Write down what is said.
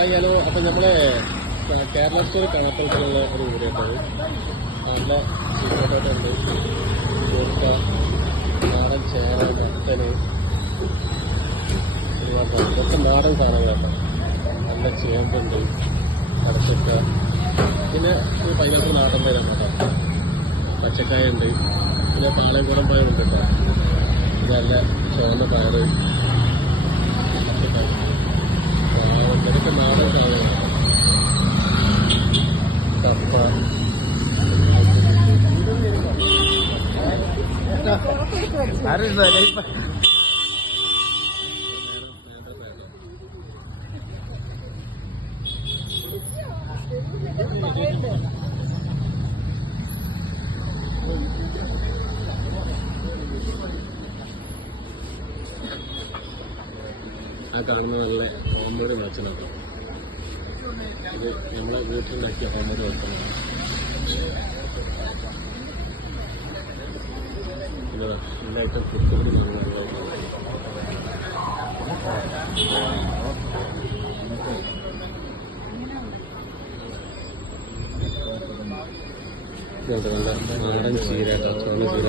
ആയാലോ. അപ്പം നമ്മളെ കേരള സ്റ്റോർ കണക്കുള്ള ഒരു വീഡിയോട്ടത് നല്ല ചീക്കോട്ടുണ്ട്. കൊടുക്ക നാടൻ ചേന മത്തന് ഇതൊക്കെ നാടൻ സാധനങ്ങളൊക്കെ. നല്ല ചേമ്പുണ്ട്, കടച്ചക്ക, പിന്നെ ഒരു പൈനാപ്പിൾ നാടൻ പയറുണ്ട് കേട്ടോ. പച്ചക്കായ ഉണ്ട്, പിന്നെ പാലക്കുടം പയറുണ്ട് കേട്ടോ. നല്ല ചുവന്ന പയറ്, ഇതൊക്കെ നാടൻ സാധനങ്ങളാണ്. കപ്പ, ആ കാണുന്ന നല്ല ഹോംമേഡ് ഭക്ഷണമൊക്കെ. ഇത് നമ്മളെ വീട്ടിലുണ്ടാക്കിയ ഹോംമേഡ് ഭക്ഷണമാണ്. എല്ലാ ഐറ്റം ഫുഡ് കൂടി നല്ല നാടൻ ചീര കേട്ടോ, ചുവന്ന ചീര.